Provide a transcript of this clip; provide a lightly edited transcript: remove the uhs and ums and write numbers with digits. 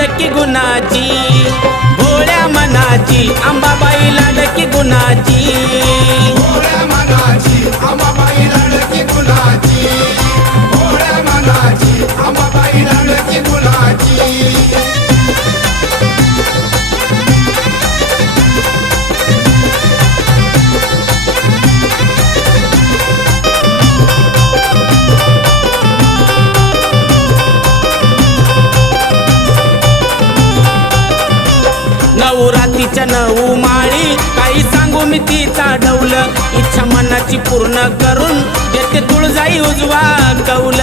लाडकी गुणाची, भोळ्या मनाची अंबाबाई लाडकी गुणाची, भोळ्या मनाची अंबाबाई लाडकी गुणाची, भोळ्या मनाची अंबाबाई लाडकी गुणाची. नवरात्रीच्या 9 माळी काही सांगू मी तिचा ढवल, इच्छा मनाची पूर्ण करून देते तुळजाई उजवा कौल.